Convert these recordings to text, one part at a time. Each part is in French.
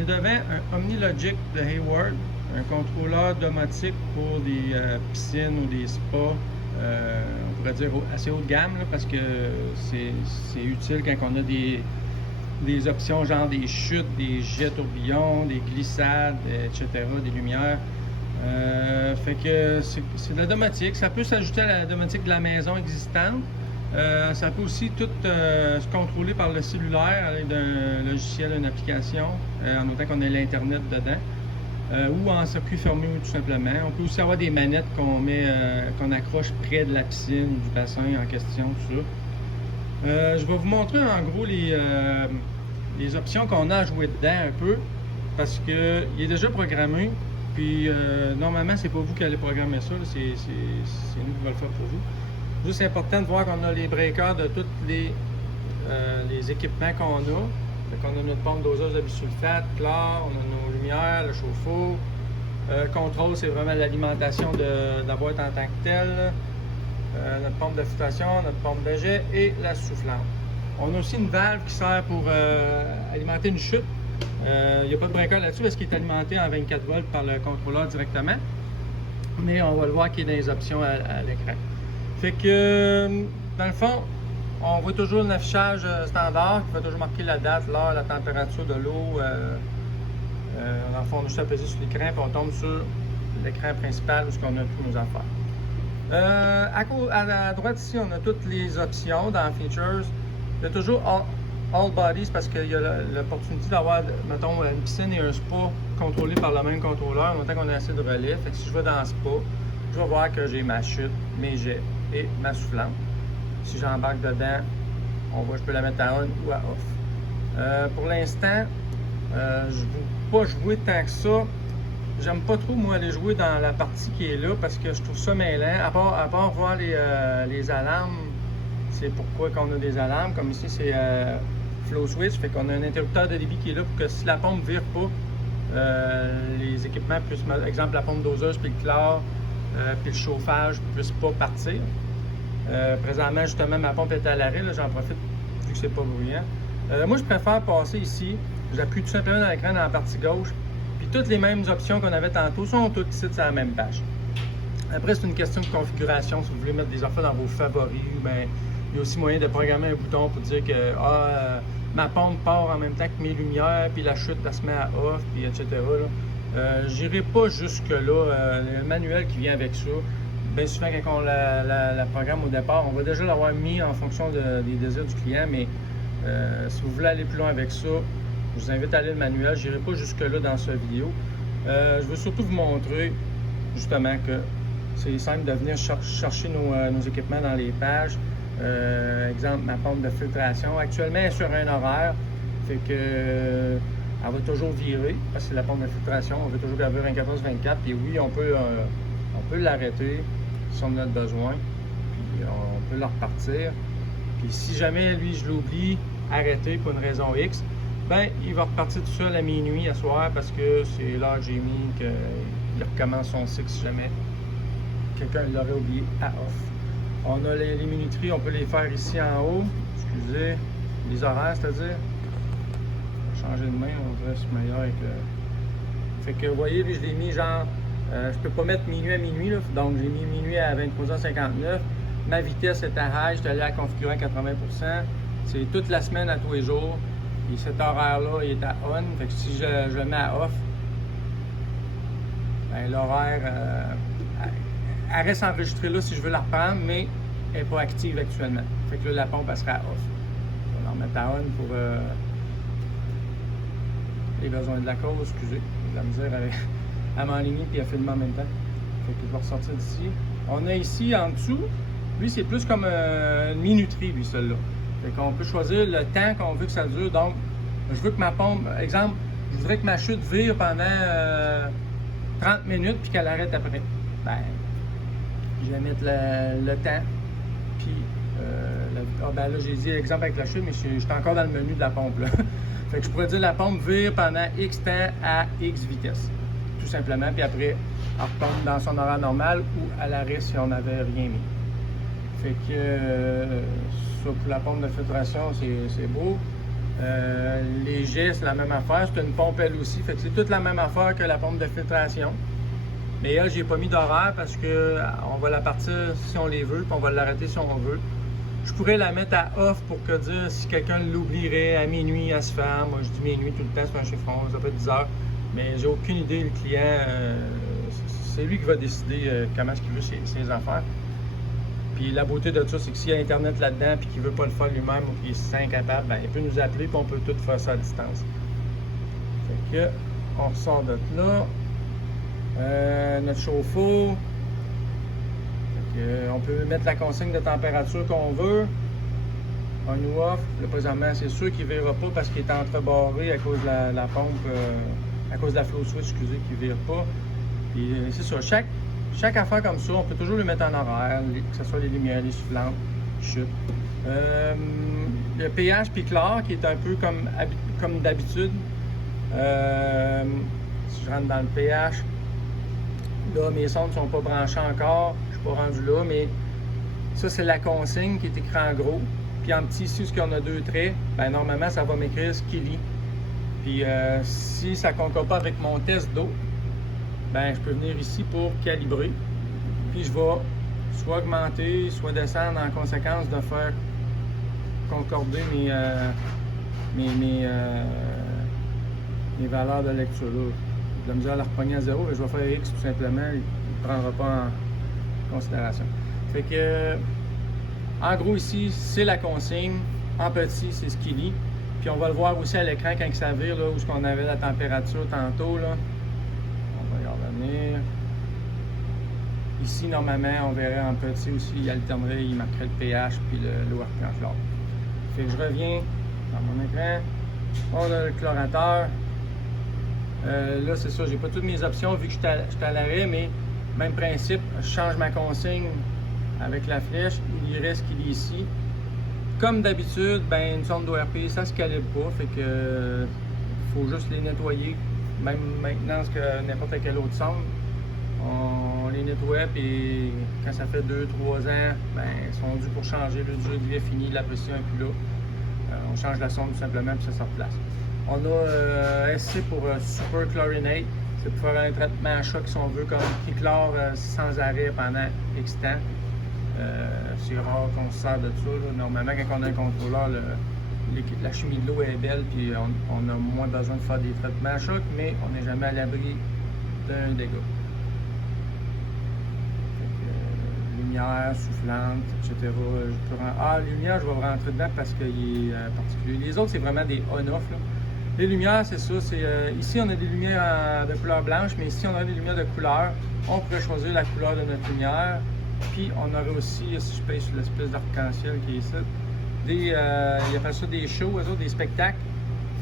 est devant un OmniLogic de Hayward, un contrôleur domotique pour des piscines ou des spas, on pourrait dire assez haut de gamme, là, parce que c'est utile quand on a des options genre des chutes, des jets tourbillons, des glissades, etc., des lumières. Fait que c'est de la domotique. Ça peut s'ajouter à la domotique de la maison existante. Ça peut aussi tout se contrôler par le cellulaire avec d'un logiciel, une application, en autant qu'on ait l'Internet dedans, ou en circuit fermé tout simplement. On peut aussi avoir des manettes qu'on accroche près de la piscine ou du bassin en question, tout ça. Je vais vous montrer en gros les options qu'on a à jouer dedans un peu, parce qu'il est déjà programmé. Puis normalement, c'est pas vous qui allez programmer ça, c'est nous qui va le faire pour vous. Juste important de voir qu'on a les breakers de tous les équipements qu'on a. Donc on a notre pompe doseuse de bisulfate, chlore, on a nos lumières, le chauffe-eau. Contrôle, c'est vraiment l'alimentation de la boîte en tant que telle. Notre pompe de filtration, notre pompe de jet et la soufflante. On a aussi une valve qui sert pour alimenter une chute. Il n'y a pas de breaker là-dessus parce qu'il est alimenté en 24 volts par le contrôleur directement. Mais on va le voir qui est dans les options à l'écran. Fait que, dans le fond, on voit toujours un affichage standard qui va toujours marquer la date, l'heure, la température de l'eau. Dans le fond, on a juste à peser sur l'écran et on tombe sur l'écran principal où on a tous nos affaires. À droite ici, on a toutes les options dans Features. Il y a toujours All Bodies parce qu'il y a l'opportunité d'avoir, mettons, une piscine et un spa contrôlés par le même contrôleur, en tant qu'on a assez de relais. Fait que si je vais dans le spa, je vais voir que j'ai ma chute, mes jets et ma soufflante. Si j'embarque dedans, je peux la mettre à on ou à off. Pour l'instant, je ne veux pas jouer tant que ça. J'aime pas trop, moi, aller jouer dans la partie qui est là parce que je trouve ça mêlant. À part voir les alarmes, c'est pourquoi qu'on a des alarmes. Comme ici, c'est Flow Switch, fait qu'on a un interrupteur de débit qui est là pour que si la pompe ne vire pas, les équipements puissent, par exemple, la pompe doseuse, puis le chlore, puis le chauffage ne puissent pas partir. Présentement, justement, ma pompe est à l'arrêt, j'en profite vu que c'est pas bruyant. Moi, je préfère passer ici. J'appuie tout simplement dans l'écran dans la partie gauche. Puis toutes les mêmes options qu'on avait tantôt sont toutes ici sur la même page. Après, c'est une question de configuration. Si vous voulez mettre des affaires dans vos favoris, ben, il y a aussi moyen de programmer un bouton pour dire que ma pompe part en même temps que mes lumières, puis la chute, elle se met à off, puis etc. J'irai pas jusque-là. Le manuel qui vient avec ça, bien souvent, quand on la programme au départ, on va déjà l'avoir mis en fonction des désirs du client, mais si vous voulez aller plus loin avec ça, je vous invite à aller le manuel. Je n'irai pas jusque-là dans cette vidéo. Je veux surtout vous montrer justement que c'est simple de venir chercher nos équipements dans les pages. Exemple, ma pompe de filtration. Actuellement, elle est sur un horaire. Fait que elle va toujours virer parce que c'est la pompe de filtration. On veut toujours garder 24/24. Puis oui, on peut l'arrêter si on en a besoin. Puis on peut la repartir. Puis si jamais, lui, je l'oublie, arrêter pour une raison X, ben, il va repartir tout seul à minuit, à soir, parce que c'est l'heure que j'ai mis qu'il recommence son cycle si jamais quelqu'un l'aurait oublié à off. On a les minuteries, on peut les faire ici en haut. Excusez, les horaires, c'est-à-dire. Changer de main, on dirait que c'est meilleur avec le... Fait que vous voyez, lui, je l'ai mis genre... je peux pas mettre minuit à minuit, là, donc j'ai mis minuit à 23h59. Ma vitesse est à high, je suis allé à configurer à 80%. C'est toute la semaine à tous les jours. Et cet horaire-là, il est à on. Fait que si je le mets à off, ben, l'horaire, elle reste enregistrée là si je veux la reprendre, mais elle n'est pas active actuellement. Fait que là, la pompe, elle sera à off. On va la remettre à on pour les besoins de la cause. Excusez, j'ai de la misère à m'enligner et à filmer en même temps. Fait que je vais ressortir d'ici. On a ici en dessous, lui, c'est plus comme une minuterie, lui, celui-là. Fait qu'on peut choisir le temps qu'on veut que ça dure. Donc, je veux que ma pompe, exemple, je voudrais que ma chute vire pendant 30 minutes puis qu'elle arrête après. Ben, je vais mettre le temps. Puis, ben là, j'ai dit exemple avec la chute, mais je suis encore dans le menu de la pompe, là. Fait que je pourrais dire la pompe vire pendant X temps à X vitesse. Tout simplement. Puis après, elle retombe dans son horaire normal ou à l'arrêt si on n'avait rien mis. Fait que ça, pour la pompe de filtration, c'est beau. Les jets, c'est la même affaire. C'est une pompe elle aussi. Fait que c'est toute la même affaire que la pompe de filtration. Mais là, j'ai pas mis d'horaire parce que on va la partir si on les veut, puis on va l'arrêter si on veut. Je pourrais la mettre à off pour que dire si quelqu'un l'oublierait à minuit à se faire. Moi, je dis minuit tout le temps, c'est un chiffron, ça peut être 10 heures. Mais j'ai aucune idée, le client, c'est lui qui va décider comment est-ce qu'il veut ses affaires. Puis la beauté de ça, c'est que s'il y a Internet là-dedans et qu'il ne veut pas le faire lui-même ou qu'il est incapable, ben, il peut nous appeler et on peut tout faire ça à distance. Fait que, on ressort de là. Notre chauffe-eau. On peut mettre la consigne de température qu'on veut. On ou off. Là, présentement, c'est sûr qu'il ne verra pas parce qu'il est entrebarré à cause de la pompe, à cause de la flow switch, excusez, qu'il ne vire pas. Puis c'est ça. Chaque affaire comme ça, on peut toujours le mettre en horaire, que ce soit les lumières, les soufflantes, chute. Le pH puis chlore qui est un peu comme d'habitude. Si je rentre dans le pH, là, mes sondes ne sont pas branchées encore. Je ne suis pas rendu là, mais ça, c'est la consigne qui est écrite en gros. Puis en petit, ici, où on a 2 traits, ben normalement, ça va m'écrire ce qu'il lit. Puis si ça ne concorde pas avec mon test d'eau, ben je peux venir ici pour calibrer. Puis je vais soit augmenter, soit descendre en conséquence de faire concorder mes valeurs de lecture. Là. J'ai de la misère à la repogner à 0, mais je vais faire X tout simplement, il ne prendra pas en considération. Fait que, en gros ici, c'est la consigne, en petit, c'est ce qu'il lit. Puis on va le voir aussi à l'écran quand ça vire, là, où est-ce qu'on avait la température tantôt. Là. On va y revenir. Ici, normalement, on verrait en petit aussi, il alternerait, il marquerait le pH puis l'eau arc-en-flore. Fait que je reviens dans mon écran. On a le chlorateur. Là, c'est ça, j'ai pas toutes mes options vu que je suis à l'arrêt, mais même principe, je change ma consigne avec la flèche, il y reste ce qu'il est ici. Comme d'habitude, ben, une sonde d'ORP, ça se calibre pas, fait que faut juste les nettoyer, même maintenant que n'importe quelle autre sonde. On les nettoie, puis quand ça fait 2-3 ans, ben, ils sont dus pour changer, le durée de vie est fini, la pression n'est plus là. On change la sonde tout simplement, puis ça se replace. On a SC pour Super Chlorinate, c'est pour faire un traitement à choc si on veut, comme qui chlore sans arrêt pendant X temps. C'est rare qu'on se sert de ça. Là. Normalement, quand on a un contrôleur, la chimie de l'eau est belle, puis on a moins besoin de faire des traitements à choc, mais on n'est jamais à l'abri d'un dégât. Lumière, soufflante, etc. Lumière, je vais rentrer dedans parce qu'il est particulier. Les autres, c'est vraiment des on-off. Les lumières, c'est ça. Ici, on a des lumières de couleur blanche, mais ici, on a des lumières de couleur. On pourrait choisir la couleur de notre lumière. Puis, on aurait aussi, si je paye sur l'espèce d'arc-en-ciel qui est ici, ils appellent ça des shows, eux autres, des spectacles.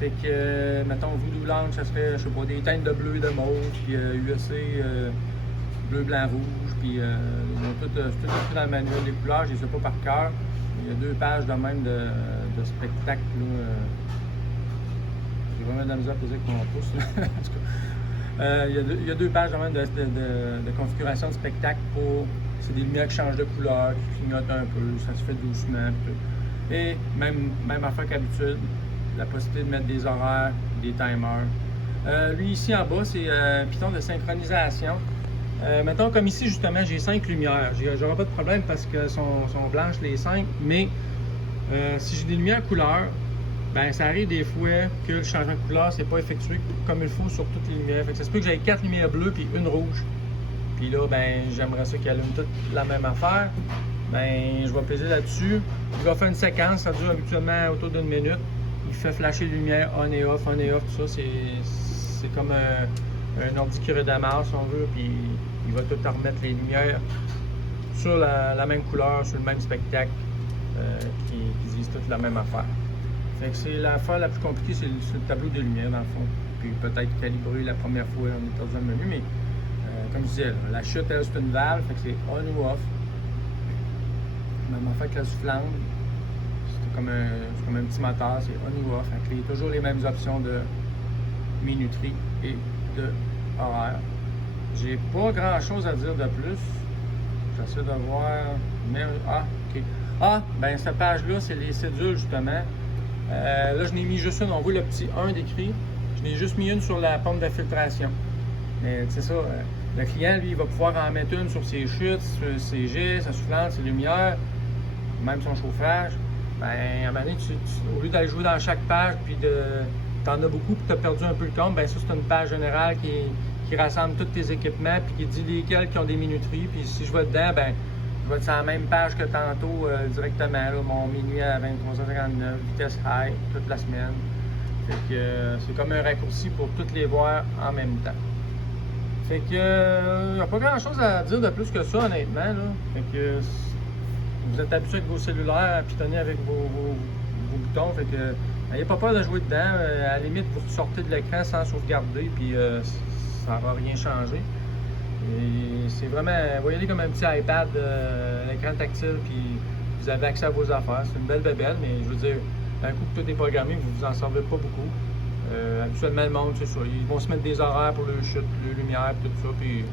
Fait que, mettons, Voodoo Lounge, ça serait, je sais pas, des teintes de bleu et de mauve, puis USC, bleu, blanc, rouge, puis ils ont tout écrit dans le manuel des couleurs, je ne les sais pas par cœur. Il y a 2 pages de même de spectacle. J'ai vraiment de la misère à poser avec mon pouce. En tout cas, il y a 2 pages de même de configuration de spectacle pour. C'est des lumières qui changent de couleur, qui clignotent un peu, ça se fait doucement. Et même affaire qu'habitude, la possibilité de mettre des horaires, des timers. Lui ici en bas, c'est un piton de synchronisation. Mettons comme ici justement, j'ai 5 lumières. J'aurai pas de problème parce qu'elles sont blanches les 5, mais si j'ai des lumières couleur, ben ça arrive des fois que le changement de couleur c'est pas effectué comme il faut sur toutes les lumières. Fait que ça se peut que j'aille 4 lumières bleues puis une rouge. Puis là, ben j'aimerais ça qu'ils allument toutes la même affaire. Ben je vais peser là-dessus. Je vais faire une séquence, ça dure habituellement autour d'1 minute. Il fait flasher les lumières on et off, tout ça. C'est comme un ordi qui redémarre si on veut, puis il va tout remettre les lumières sur la même couleur, sur le même spectacle, qui disent toutes la même affaire. Fait que c'est l'affaire la plus compliquée, c'est le tableau de lumière dans le fond. Puis peut-être calibrer la première fois, on est dans le menu, mais comme je disais, là, la chute, elle, c'est une valve, fait que c'est on ou off. Même affaire que la soufflante, c'est comme un petit moteur, c'est on ou off. Fait que il y a toujours les mêmes options de minuterie et de horaire. J'ai pas grand chose à dire de plus. J'essaie de voir. Mais, ok. Ben cette page-là, c'est les cédules justement. Là, je n'ai mis juste une, on voit le petit 1 décrit. Je n'ai juste mis une sur la pompe de filtration. Mais c'est ça, le client, lui, il va pouvoir en mettre une sur ses chutes, sur ses gistes, sa soufflante, ses lumières, même son chauffage. Ben, à un moment donné, au lieu d'aller jouer dans chaque page, puis t'en as beaucoup, puis tu as perdu un peu le compte, ben ça, c'est une page générale qui rassemble tous tes équipements, puis qui dit lesquels qui ont des minuteries. Puis si je vais dedans, ben je vais être sur la même page que tantôt directement. Là, mon minuit à 23h59, vitesse high, toute la semaine. Fait que c'est comme un raccourci pour toutes les voir en même temps. Fait que n'y a pas grand chose à dire de plus que ça, honnêtement. Là. Fait que vous êtes habitué avec vos cellulaires à pitonner avec vos boutons. Fait que n'ayez pas peur de jouer dedans. À la limite, vous sortez de l'écran sans sauvegarder, puis ça va rien changer. Et c'est vraiment, voyez-les comme un petit iPad, l'écran tactile, puis vous avez accès à vos affaires. C'est une belle bébelle, mais je veux dire, d'un coup que tout est programmé, vous vous en servez pas beaucoup. Habituellement, le monde, c'est ça. Ils vont se mettre des horaires pour le chute, les lumières, tout ça. Puis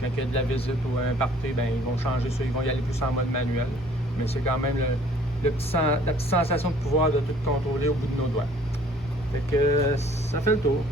quand il y a de la visite ou un party, ben, ils vont changer ça. Ils vont y aller plus en mode manuel. Mais c'est quand même la petite sensation de pouvoir de tout contrôler au bout de nos doigts. Fait que ça fait le tour.